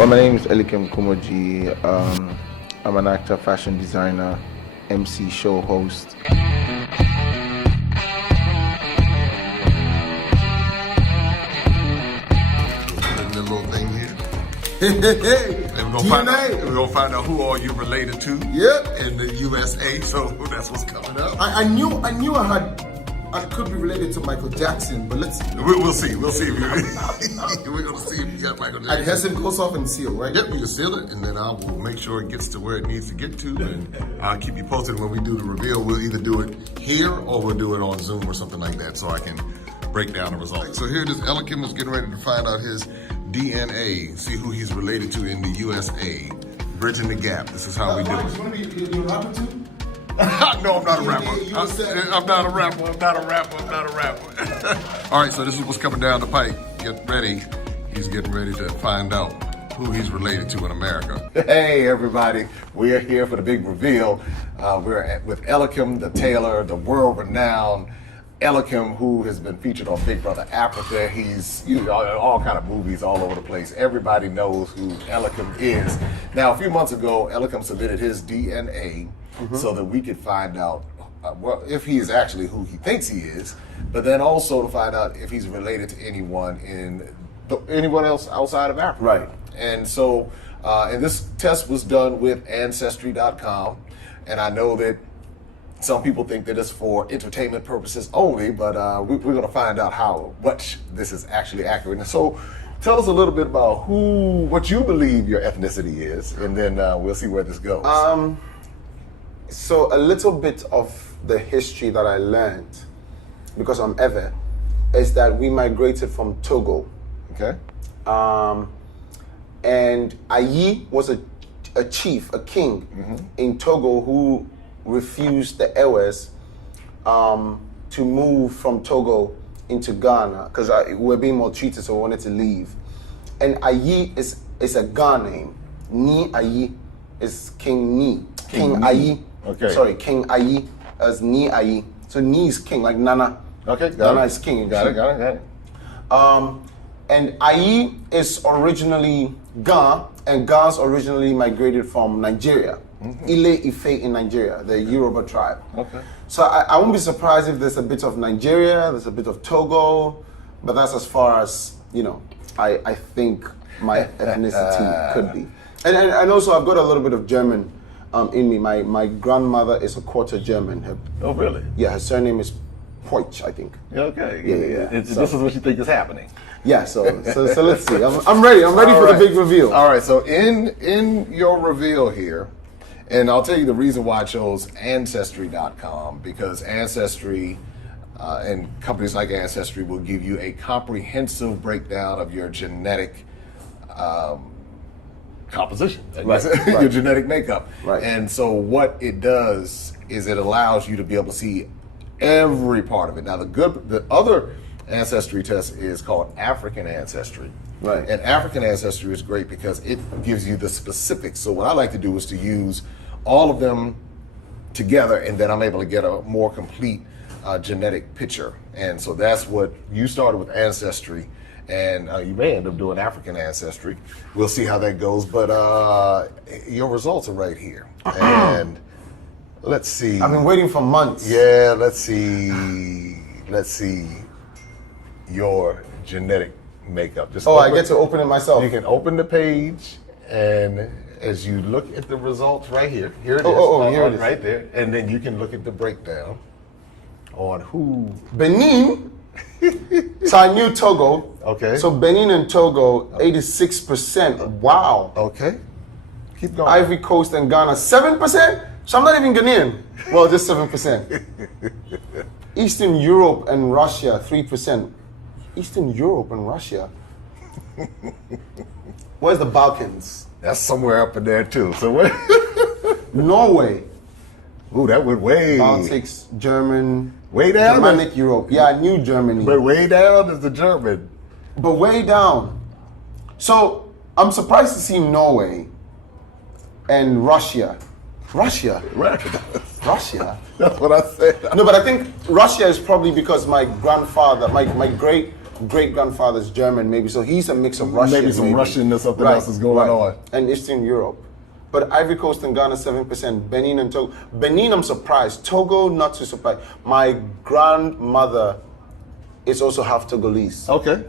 Well, my name is Elikem Kumordzie. I'm an actor, fashion designer, MC, show host. The little thing here. Hey, And we're gonna find out who all you related to. Yep. In the USA. So that's what's coming up. I knew I could be related to Michael Jackson, but let's see. We'll see. We'll see. We're gonna see if you got Michael Jackson. Adhesive goes off and seal, right? Yep, you can seal it, and then I will make sure it gets to where it needs to get to, and I'll keep you posted when we do the reveal. We'll either do it here or we'll do it on Zoom or something like that, so I can break down the results. So here it is. Elikem is getting ready to find out his DNA, see who he's related to in the USA. Bridging the gap. This is how we do it. You a rapper too? No, I'm not a rapper. I'm not a rapper. All right, so this is what's coming down the pipe. Get ready. He's getting ready to find out who he's related to in America. Hey everybody, we are here for the big reveal. With Elikem, the Tailor, the world-renowned Elikem, who has been featured on Big Brother Africa. He's in all kind of movies all over the place. Everybody knows who Elikem is. Now, a few months ago, Elikem submitted his DNA so that we could find out if he is actually who he thinks he is, but then also to find out if he's related to anyone else outside of Africa. Right. And so, and this test was done with Ancestry.com, and I know that some people think that it's for entertainment purposes only, but we're going to find out how much this is actually accurate. And so, tell us a little bit about what you believe your ethnicity is, and then we'll see where this goes. So a little bit of the history that I learned, because I'm Ewe, is that we migrated from Togo. Okay. And Ayi was a chief, a king in Togo who refused the Ewes to move from Togo into Ghana because we were being maltreated, so we wanted to leave. And Ayi is a Ga name. Ni Ayi is King Ni. King Ayi. Okay. Sorry, King Ayi as Ni Ayi. So Ni is king, like Nana. Okay, Nana is king. Got it. And Ayi is originally Ga, and Ga's originally migrated from Nigeria. Ile Ife in Nigeria, the Yoruba tribe. Okay. So I won't be surprised if there's a bit of Nigeria, there's a bit of Togo, but that's as far as, I think my ethnicity could be. And also I've got a little bit of German in me. My grandmother is a quarter German. Oh, really? Yeah, her surname is Poich, I think. Okay. Yeah. This is what you think is happening. Yeah, so let's see. I'm ready. I'm ready for the big reveal. All right, so in your reveal here, and I'll tell you the reason why I chose Ancestry.com, because Ancestry and companies like Ancestry will give you a comprehensive breakdown of your genetic composition, your genetic makeup. Right. And so what it does is it allows you to be able to see every part of it. Now the other Ancestry test is called African Ancestry. Right. And African Ancestry is great because it gives you the specifics. So what I like to do is to use all of them together, and then I'm able to get a more complete genetic picture. And so that's what you started with Ancestry, and you may end up doing African Ancestry. We'll see how that goes, but your results are right here. And let's see. I've been waiting for months. Yeah, let's see your genetic makeup. I get to open it myself. You can open the page, and as you look at the results right here, here it is. Here it is. Right there. And then you can look at the breakdown on who. Benin. So I knew Togo. Okay. So Benin and Togo, 86%. Wow. Okay. Keep going. Ivory Coast and Ghana, 7%? So I'm not even Ghanaian. Well, just 7%. Eastern Europe and Russia, 3%. Eastern Europe and Russia? Where's the Balkans? That's somewhere up in there too. So where? Norway. Ooh, that went way. Baltics, German. Way down? Germanic Europe. Yeah, I knew Germany. But way down is the German. But way down. So I'm surprised to see Norway and Russia. Russia? Russia? That's what I said. No, but I think Russia is probably because my grandfather, my great great grandfather's German, maybe. So he's a mix of Russian. Maybe some Russian or something else is going on. And Eastern Europe. But Ivory Coast and Ghana 7%. Benin and Togo. Benin, I'm surprised. Togo, not too surprised. My grandmother is also half Togolese. Okay.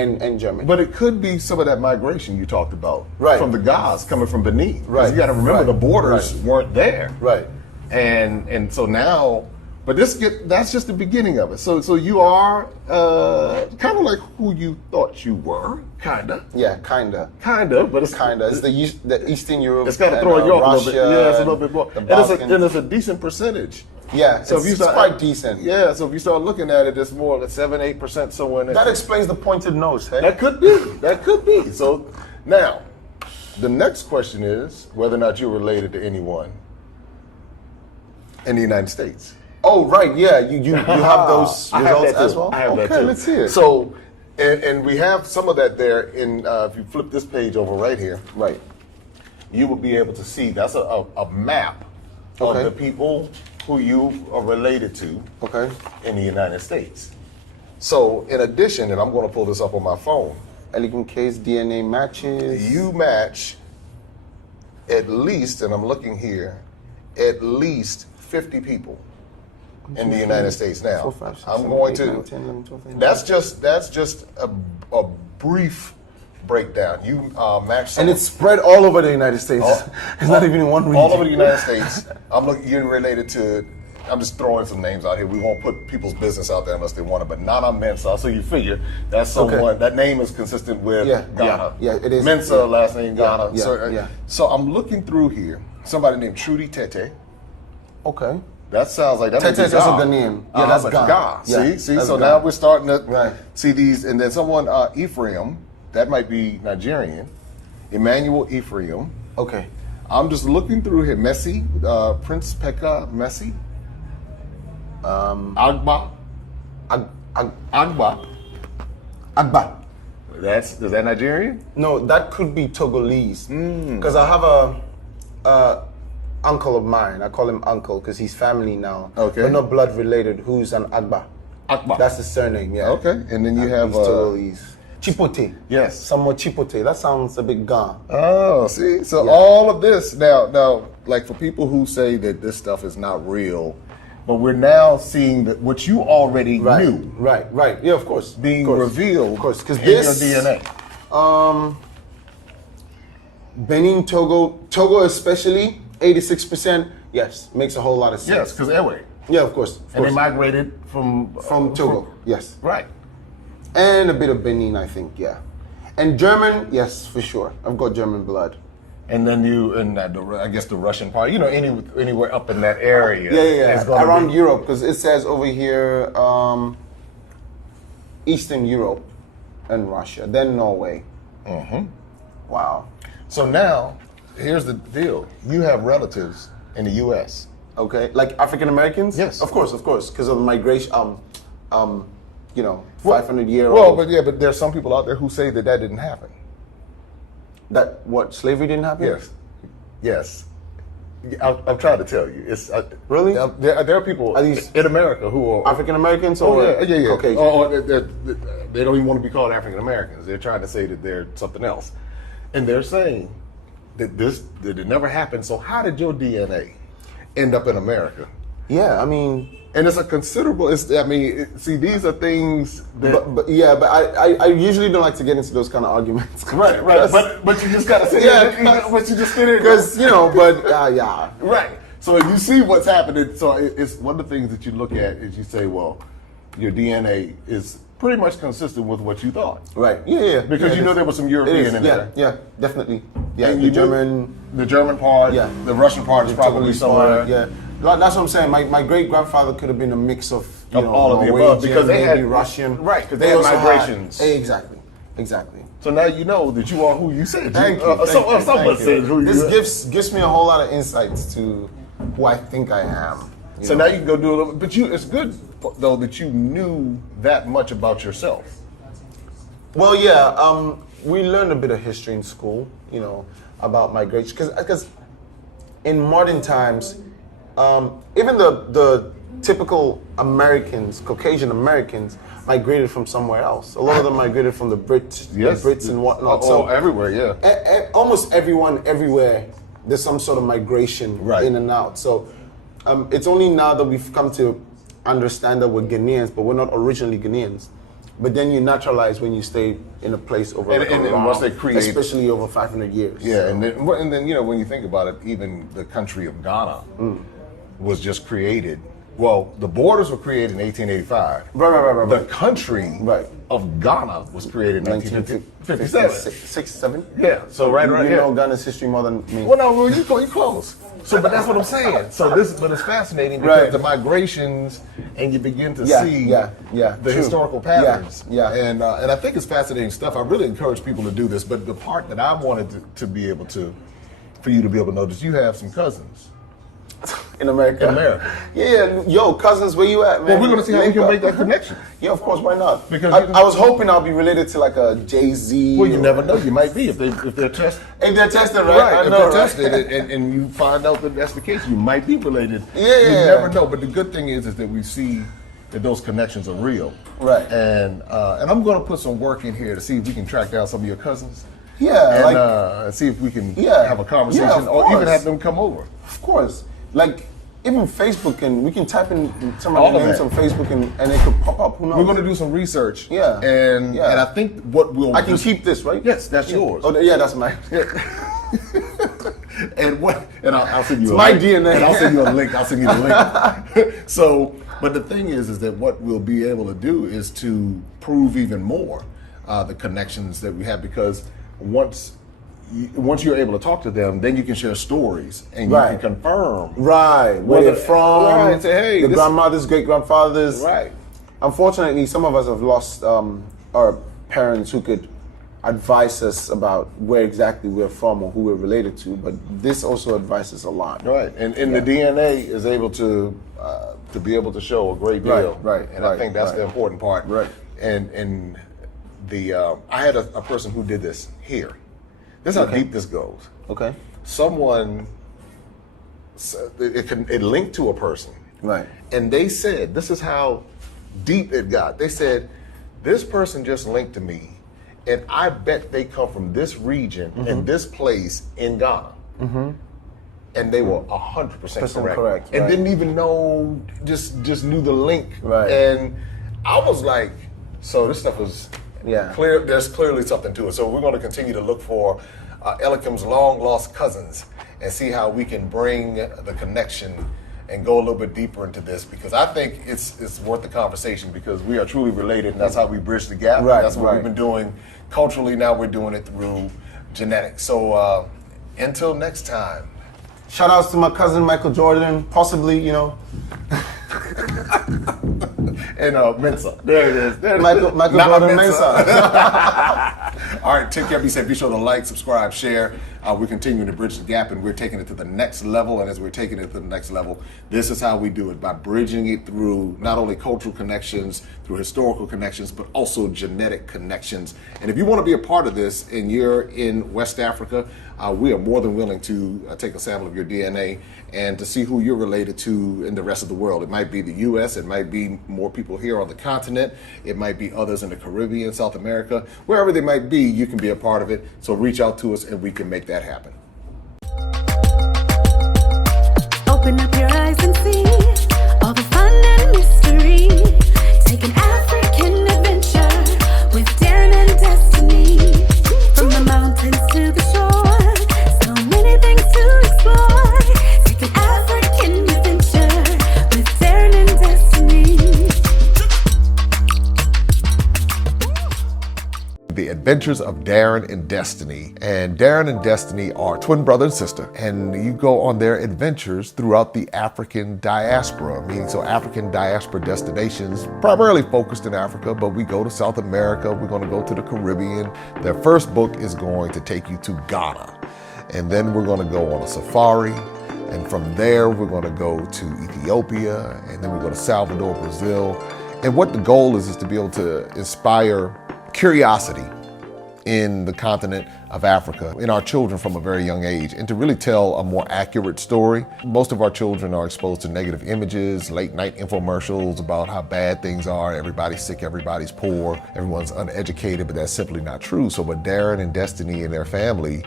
And German. But it could be some of that migration you talked about. Right. From the Ghas coming from Benin. Right. You got to remember the borders weren't there. Right. And so now, but that's just the beginning of it. So you are kind of like who you thought you were, kinda. Yeah, kinda. Kinda, but it's Kinda. It's the Eastern Europe. It's kind of and, throwing you off Russia, a little bit. Yeah, it's a little bit more. the And Balkans. it's a decent percentage. Yeah, So it's quite decent. Yeah, so if you start looking at it, it's more like 7-8% somewhere in there. That explains the pointed nose, hey? That could be. That could be. So now, the next question is whether or not you're related to anyone in the United States. Oh, right, yeah. You have those I have results that too. as well? I have that Okay, too. let's hear it. So, and we have some of that there in, if you flip this page over right here, Right. you will be able to see that's a map Okay. of the people who you are related to Okay. in the United States. So, in addition, and I'm going to pull this up on my phone, Elikem case DNA matches. you match at least, and I'm looking here, at least 50 people in the United States now. 4, 5, 6, I'm 7, going 8, to. 9, 10, 11, 12, 13, That's just a brief breakdown. You match, and it's spread all over the United States. It's not even in one region. all over the United States. You're related to. I'm just throwing some names out here. We won't put people's business out there unless they want it. But Nana Mensah, so you figure that's someone. Okay. That name is consistent with Yeah, Ghana. yeah, it is. Mensah, Yeah. last name Ghana. Yeah, So, yeah. so I'm looking through here. Somebody named Trudy Tete. Okay. That sounds like that. Tete may be is also Ga. Ghanaian. Yeah, that's but Ga. Ga. Yeah, See. that's So Ga. now we're starting to Right. see these, and then someone Ephraim. That might be Nigerian. Emmanuel Ephraim. Okay. I'm just looking through here. Messi, Prince Pekka Messi. Agba. Agba. Agba. Is that Nigerian? No, that could be Togolese. Hmm. Because I have a uncle of mine. I call him uncle because he's family now. Okay. But not blood related. Who's an Agba? Agba. That's his surname. Yeah. Okay. And then you have He's Togolese. Chipote. yes. Some more Chipote. That sounds a bit gone. Oh, see, so Yeah. all of this now, like for people who say that this stuff is not real, but we're now seeing that what you already knew Right. Yeah, of course. being Of course. revealed Of course. Because in this your DNA. Benin, Togo especially, 86%. Yes, makes a whole lot of sense. Yes, because airway. Yeah, of course. And they migrated from Togo. Yes. right. And a bit of Benin, I think, yeah. And German, yes, for sure. I've got German blood. And then I guess the Russian part, anywhere up in that area. Yeah. is gonna Around be- Europe, because it says over here, Eastern Europe and Russia, then Norway. Mm-hmm. Wow. So now, here's the deal. You have relatives in the U.S. Okay, like African Americans? Yes. Of course, because of migration, 500-year-old. Well, but there's some people out there who say that didn't happen. That what, slavery didn't happen? Yes. I'm trying to tell you. It's Really? There are people Are these in America who are African Americans Oh or? yeah. Okay. Or they don't even want to be called African Americans. They're trying to say that they're something else, and they're saying that that it never happened. So how did your DNA end up in America? Yeah, I mean, And it's a considerable. See, these are things that. but I usually don't like to get into those kind of arguments. Right. But you just gotta say but you just did it Because yeah. Right. So you see what's happening. So it's one of the things that you look at is you say, well, your DNA is pretty much consistent with what you thought. Right. Yeah. Because yeah, there was some European in there. Yeah, definitely. Yeah, And the you knew German. the German part. Yeah. The Russian part is probably Togolese somewhere. part, Yeah. That's what I'm saying. My great grandfather could have been a mix of all of the above, Norwegian, because they maybe had- Russian. right, 'cause they had also migrations. Exactly. So now you know that you are who you said. Thank you. Someone thank said who you This are. gives me a whole lot of insights to who I think I am. So now you can go do a little. But it's good though that you knew that much about yourself. Well, yeah, we learned a bit of history in school, about migration. Because in modern times, even the typical Americans, Caucasian Americans, migrated from somewhere else. A lot of them migrated from the Brits and whatnot. So everywhere, yeah. Almost everyone, everywhere, there's some sort of migration Right. in and out. So it's only now that we've come to understand that we're Ghanaians, but we're not originally Ghanaians. But then you naturalize when you stay in a place over And once they create, especially over 500 years. yeah, and then when you think about it, even the country of Ghana was just created. Well, the borders were created in 1885. Right. The country Right. of Ghana was created in 1957. 67? Yeah, so right, You yeah. know Ghana's history more than me. Well, no, you close. So, but that's what I'm saying. So but it's fascinating because Right. the migrations, and you begin to Yeah, see yeah, the true. historical patterns. Yeah. And I think it's fascinating stuff. I really encourage people to do this. But the part that I wanted to be able to, for you to be able to notice, you have some cousins In America? in America. Yeah, yo, cousins, where you at, man? Well, we're going to see how we can make that connection. Yeah, of course, why not? Because I was hoping I'll be related to like a Jay-Z. Well, you never know. You might be if they're tested. If they're tested, right? Right, I if know, they're right? tested and you find out that that's the case, you might be related. Yeah. You never know. But the good thing is that we see that those connections are real. Right. And I'm going to put some work in here to see if we can track down some of your cousins. Yeah, And see if we can Yeah. have a conversation Yeah, of or even course. have them come over. Of course. Like, even Facebook, and we can type in some All of the of names that. on Facebook and it could pop up. Who knows? We're going to do some research. Yeah. And I think what we'll I can keep this, right? Yes, that's yours. Oh, yeah, that's mine. And I'll send you It's a my link. DNA. And I'll send you a link. I'll send you the link. So, but the thing is that what we'll be able to do is to prove even more the connections that we have, because once you're able to talk to them, then you can share stories and you Right. can confirm. Right. Where they're from. Right. Say, hey, the this- grandmothers, great-grandfathers. Right. Unfortunately, some of us have lost our parents who could advise us about where exactly we're from or who we're related to, but this also advises a lot. Right, and the DNA is able to be able to show a great deal. Right, and I think that's the important part. Right. And the I had a person who did this here. This is how deep this goes. Okay. Someone it linked to a person, Right. and they said this is how deep it got. They said this person just linked to me, and I bet they come from this region and this place in Ghana. And they were 100% correct. And right. didn't even know, just knew the link. Right. And I was like, so this stuff is Yeah. clear. There's clearly something to it. So we're going to continue to look for Elikem's long lost cousins and see how we can bring the connection and go a little bit deeper into this, because I think it's worth the conversation, because we are truly related, and that's how we bridge the gap. Right, That's what right. we've been doing culturally. Now we're doing it through genetics. So until next time. Shout outs to my cousin Michael Jordan, possibly, you know. And Mensa. There it is. There it is. Michael Not Jordan Mensa. Mensa. All right, take care, be safe. Be sure to like, subscribe, share. We're continuing to bridge the gap, and we're taking it to the next level. And as we're taking it to the next level, this is how we do it, by bridging it through not only cultural connections, through historical connections, but also genetic connections. And if you want to be a part of this and you're in West Africa, we are more than willing to take a sample of your DNA and to see who you're related to in the rest of the world. It might be the U.S., it might be more people here on the continent, it might be others in the Caribbean, South America, wherever they might be, you can be a part of it. So reach out to us and we can make that happen. Open up your eyes and see all the fun and mystery. Take an African adventure with Darren and Destiny. From the mountains to the shore, so many things to explore. Take an African adventure with Darren and Destiny. The Adventures of Darren and Destiny. And Darren and Destiny are twin brother and sister, and you go on their adventures throughout the African diaspora, meaning so African diaspora destinations, primarily focused in Africa, but we go to South America, we're going to go to the Caribbean. Their first book is going to take you to Ghana, and then we're going to go on a safari, and from there we're going to go to Ethiopia, and then we go to Salvador, Brazil. And what the goal is to be able to inspire curiosity in the continent of Africa, in our children from a very young age, and to really tell a more accurate story. Most of our children are exposed to negative images, late night infomercials about how bad things are, everybody's sick, everybody's poor, everyone's uneducated, but that's simply not true. So what Darren and Destiny and their family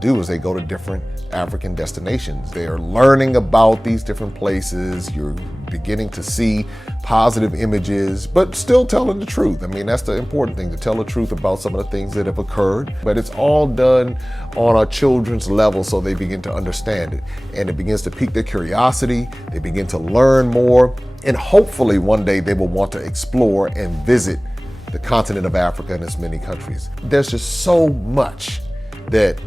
do is they go to different African destinations. They are learning about these different places. You're beginning to see positive images, but still telling the truth. I mean, that's the important thing, to tell the truth about some of the things that have occurred. But it's all done on a children's level so they begin to understand it. And it begins to pique their curiosity. They begin to learn more. And hopefully one day they will want to explore and visit the continent of Africa and its many countries. There's just so much that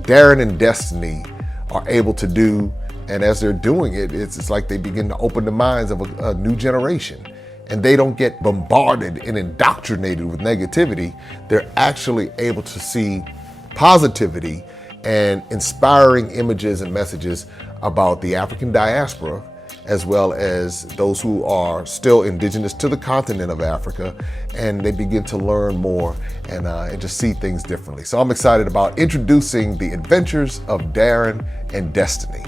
Darren and Destiny are able to do, and as they're doing it, it's like they begin to open the minds of a new generation, and they don't get bombarded and indoctrinated with negativity. They're actually able to see positivity and inspiring images and messages about the African diaspora, as well as those who are still indigenous to the continent of Africa, and they begin to learn more and just see things differently. So I'm excited about introducing the adventures of Darren and Destiny.